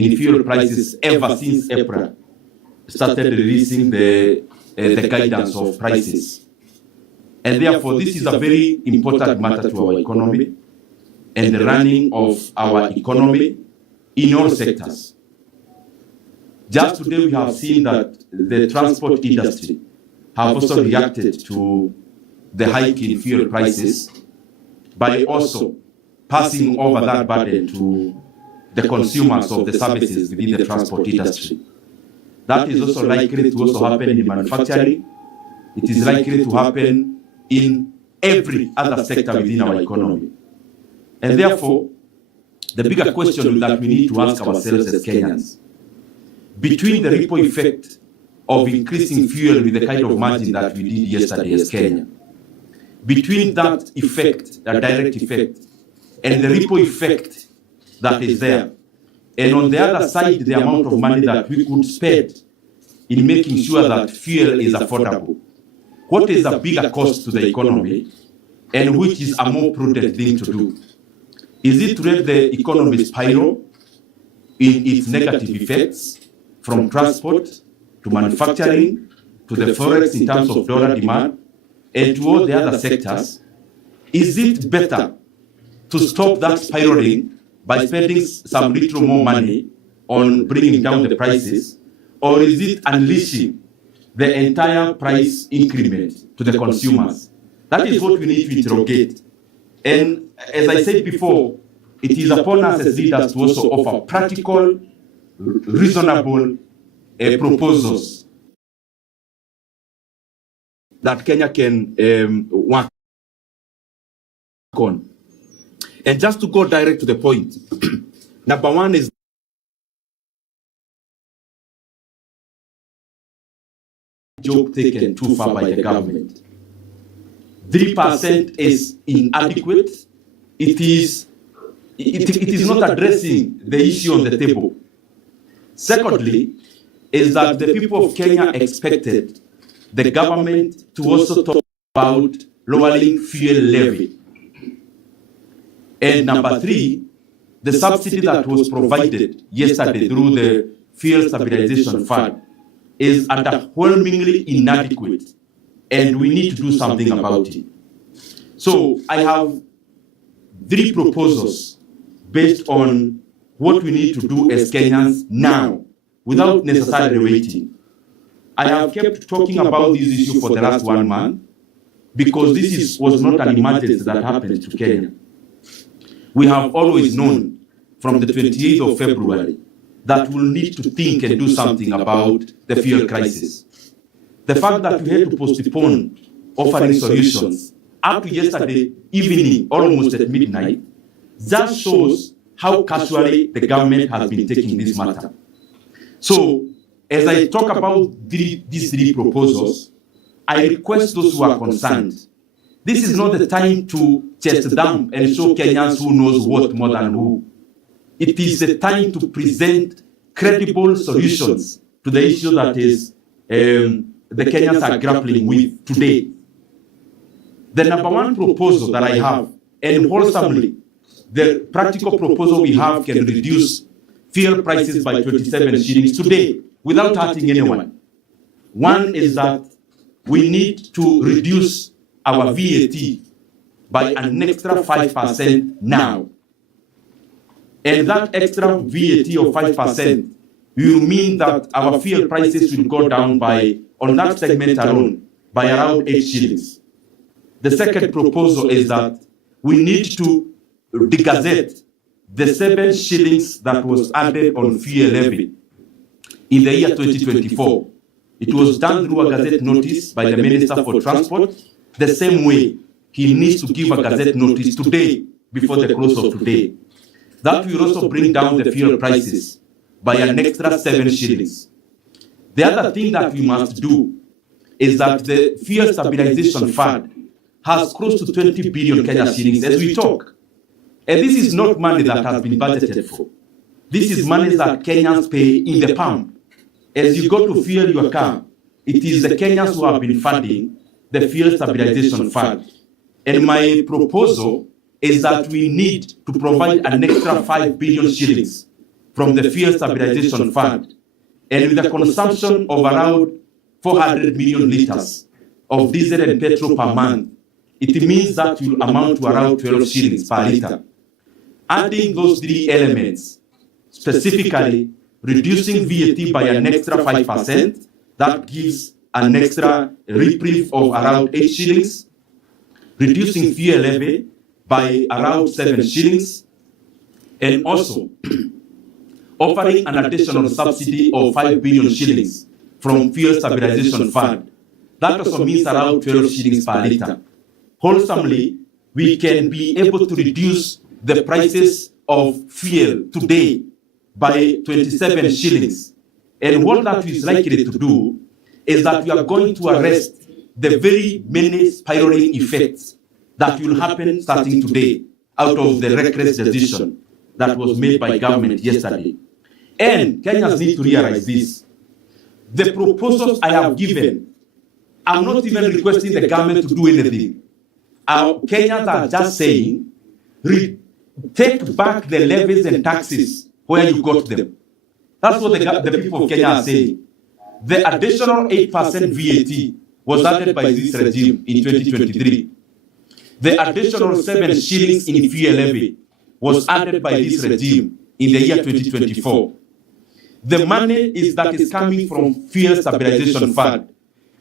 in fuel prices ever since April started releasing the guidance of prices. And therefore, this is a very important matter to our economy and the running of our economy in all sectors. Just today, we have seen that the transport industry have also reacted to the hike in fuel prices by also passing over that burden to the consumers of the services within the transport industry. That is also likely to also happen in manufacturing. It is likely to happen in every other sector within our economy. And therefore, the bigger question that we need to ask ourselves as Kenyans, between the ripple effect of increasing fuel with the kind of margin that we did yesterday as Kenya, between that effect, that direct effect, and the ripple effect that is there, and on the other side, the amount of money that we could spend in making sure that fuel is affordable, what is a bigger cost to the economy, and which is a more prudent thing to do? Is it to let the economy spiral in its negative effects, from transport to manufacturing to the forex in terms of dollar demand and to all the other sectors? Is it better to stop that spiraling by spending some little more money on bringing down the prices, or is it unleashing the entire price increment to the consumers? That is what we need to interrogate. And as I said before, it is upon us as leaders to also offer practical, reasonable proposals that Kenya can work on. And just to go direct to the point, number one is joke taken too far by the government. 3% is inadequate. It is not addressing the issue on the table. Secondly, is that the people of Kenya expected the government to also talk about lowering fuel levy. And number three, the subsidy that was provided yesterday through the Fuel Stabilization Fund is underwhelmingly inadequate, and we need to do something about it. So I have three proposals based on what we need to do as Kenyans now, without necessarily waiting. I have kept talking about this issue for the last 1 month because this was not an emergency that happened to Kenya. We have always known from the 28th of February that we'll need to think and do something about the fuel crisis. The fact that we had to postpone offering solutions up to yesterday evening, almost at midnight, just shows how casually the government has been taking this matter. So, as I talk about these three proposals, I request those who are concerned, this is not the time to chest dump and show Kenyans who knows what more than who. It is the time to present credible solutions to the issue that is the Kenyans are grappling with today. The number one proposal that I have, and wholesomely, the practical proposal we have can reduce fuel prices by 27 shillings today without hurting anyone. One is that we need to reduce our VAT by an extra 5% now. And that extra VAT of 5% will mean that our fuel prices will go down by, on that segment alone, by around 8 shillings. The second proposal is that we need to de-gazette the 7 shillings that was added on fuel levy in the year 2024. It was done through a gazette notice by the Minister for Transport. The same way, he needs to give a gazette notice today before the close of today. That will also bring down the fuel prices by an extra 7 shillings. The other thing that we must do is that the Fuel Stabilization Fund has close to 20 billion Kenya shillings as we talk. And this is not money that has been budgeted for. This is money that Kenyans pay in the pump. As you go to fuel your car, it is the Kenyans who have been funding the Fuel Stabilization Fund. And my proposal is that we need to provide an extra 5 billion shillings from the Fuel Stabilization Fund, and with a consumption of around 400 million liters of diesel and petrol per month, it means that will amount to around 12 shillings per liter. Adding those three elements, specifically reducing VAT by an extra 5%, that gives an extra reprieve of around 8 shillings, reducing fuel levy by around 7 shillings, and also offering an additional subsidy of 5 billion shillings from Fuel Stabilization Fund. That also means around 12 shillings per liter. Wholesomely, we can be able to reduce the prices of fuel today by 27 shillings. And what that is likely to do is that we are going to arrest the very many spiraling effects that will happen starting today out of the reckless decision that was made by government yesterday. And Kenyans need to realize this. The proposals I have given, I'm not even requesting the government to do anything. Kenyans are just saying, take back the levies and taxes where you got them. That's what the people of Kenya are saying. The additional 8% VAT was added by this regime in 2023. The additional 7 shillings in fuel levy was added by this regime in the year 2024. The money that is coming from Fuel Stabilization Fund.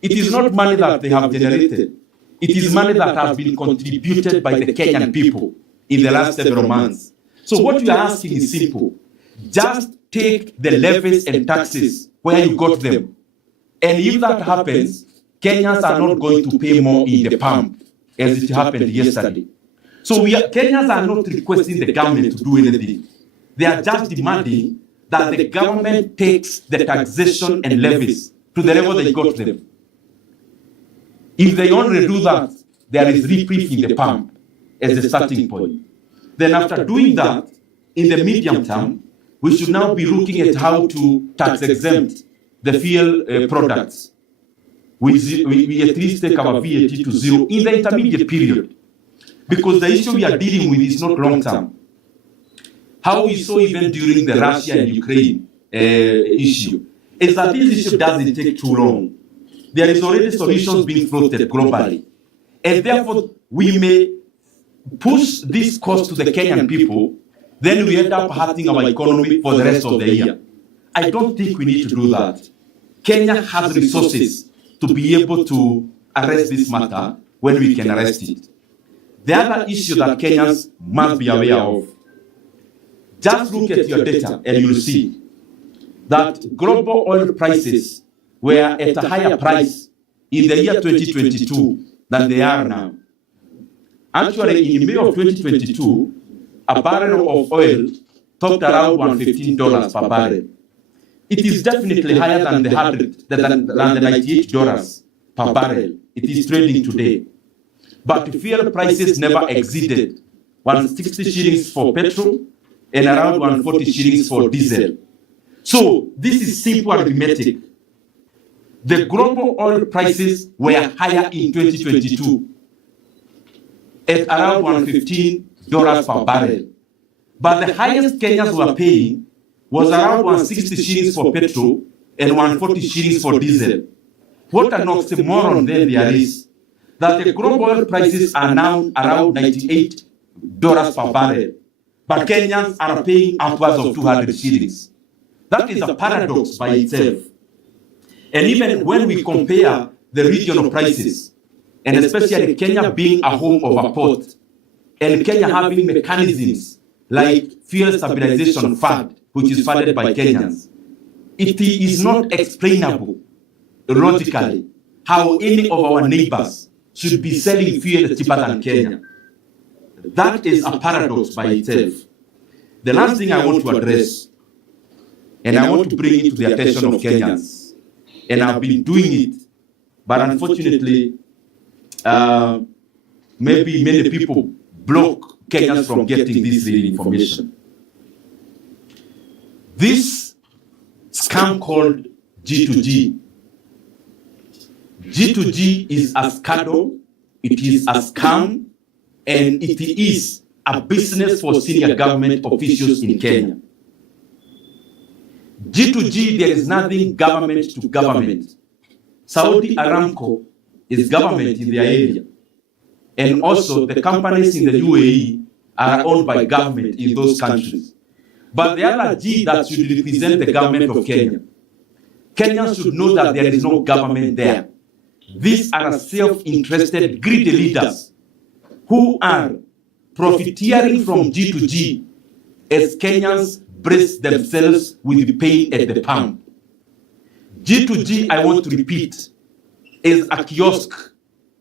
It is not money that they have generated. It is money that has been contributed by the Kenyan people in the last several months. So what you are asking is simple. Just take the levies and taxes where you got them. And if that happens, Kenyans are not going to pay more in the pump as it happened yesterday. So Kenyans are not requesting the government to do anything. They are just demanding that the government takes the taxation and levies to the level they got them. If they only do that, there is reprieve in the pump as a starting point. Then after doing that, in the medium term, we should now be looking at how to tax exempt the fuel products. We at least take our VAT to zero in the intermediate period. Because the issue we are dealing with is not long term. How we saw even during the Russia and Ukraine issue is that this issue doesn't take too long. There is already solutions being floated globally. And therefore, we may push this cost to the Kenyan people, then we end up hurting our economy for the rest of the year. I don't think we need to do that. Kenya has resources to be able to arrest this matter when we can arrest it. The other issue that Kenyans must be aware of, just look at your data and you'll see that global oil prices were at a higher price in the year 2022 than they are now. Actually, in May of 2022, a barrel of oil topped around $115 per barrel. It is definitely higher than the $98 per barrel it is trading today. But fuel prices never exceeded 160 shillings for petrol and around 140 shillings for diesel. So this is simple arithmetic. The global oil prices were higher in 2022 at around $115 per barrel. But the highest Kenyans were paying was around 160 shillings for petrol and 140 shillings for diesel. What an oxymoron then there is, that the global oil prices are now around $98 per barrel, but Kenyans are paying upwards of 200 shillings. That is a paradox by itself. And even when we compare the regional prices, and especially Kenya being a home of a port, and Kenya having mechanisms like Fuel Stabilization Fund, which is funded by Kenyans, it is not explainable logically how any of our neighbors should be selling fuel cheaper than Kenya. That is a paradox by itself. The last thing I want to address, and I want to bring it to the attention of Kenyans, and I've been doing it, but unfortunately, maybe many people block Kenyans from getting this real information. This scam called G2G. G2G is a scandal, it is a scam, and it is a business for senior government officials in Kenya. G2G, there is nothing government to government. Saudi Aramco is government in their area. And also the companies in the UAE are owned by government in those countries. But the other G that should represent the government of Kenya. Kenyans should know that there is no government there. These are self-interested, greedy leaders who are profiteering from G2G as Kenyans brace themselves with pain at the pump. G2G, I want to repeat, is a kiosk.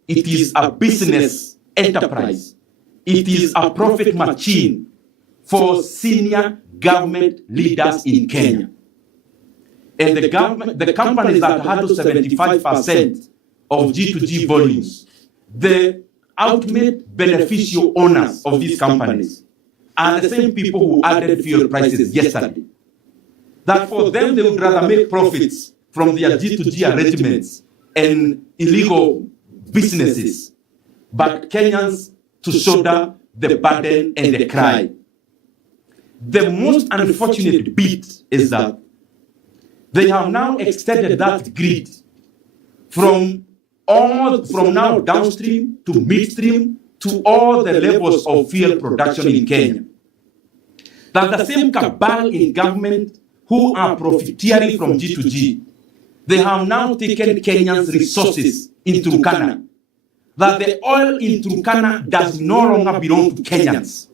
It is a business enterprise. It is a profit machine for senior government leaders in Kenya. And the companies that handle 75% of G2G volumes, the ultimate beneficial owners of these companies are the same people who added fuel prices yesterday. That for them, they would rather make profits from their G2G arrangements and illegal businesses, but Kenyans to shoulder the burden and the cry. The most unfortunate bit is that they have now extended that grid from now downstream to midstream to all the levels of fuel production in Kenya. That the same cabal in government who are profiteering from G2G, they have now taken Kenyans' resources in Turkana. That the oil in Turkana does no longer belong to Kenyans.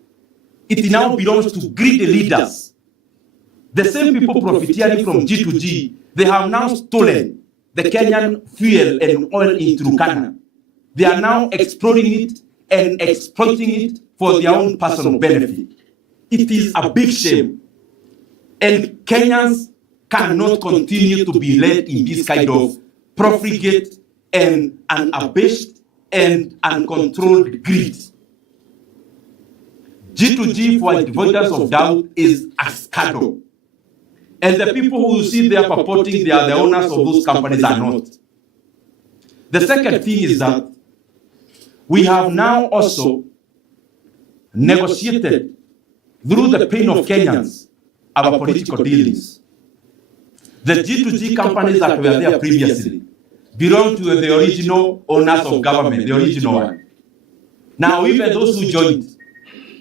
It now belongs to greedy leaders. The same people profiteering from G2G, they have now stolen the Kenyan fuel and oil in Turkana. They are now exploring it and exploiting it for their own personal benefit. It is a big shame. And Kenyans cannot continue to be led in this kind of profligate and unabashed and uncontrolled greed. G2G, for avoidance of doubt, is a scandal. And the people who you see there purporting they are the owners of those companies are not. The second thing is that we have now also negotiated through the pain of Kenyans our political dealings. The G2G companies that were there previously belong to the original owners of government, the original one. Now, even those who joined,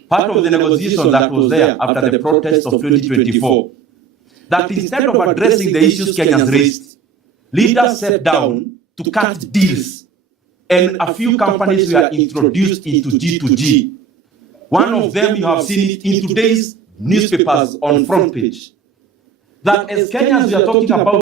part of the negotiation that was there after the protests of 2024, that instead of addressing the issues Kenyans raised, leaders sat down to cut deals, and a few companies were introduced into G2G. One of them, you have seen it in today's newspapers on front page. That as Kenyans, we are talking about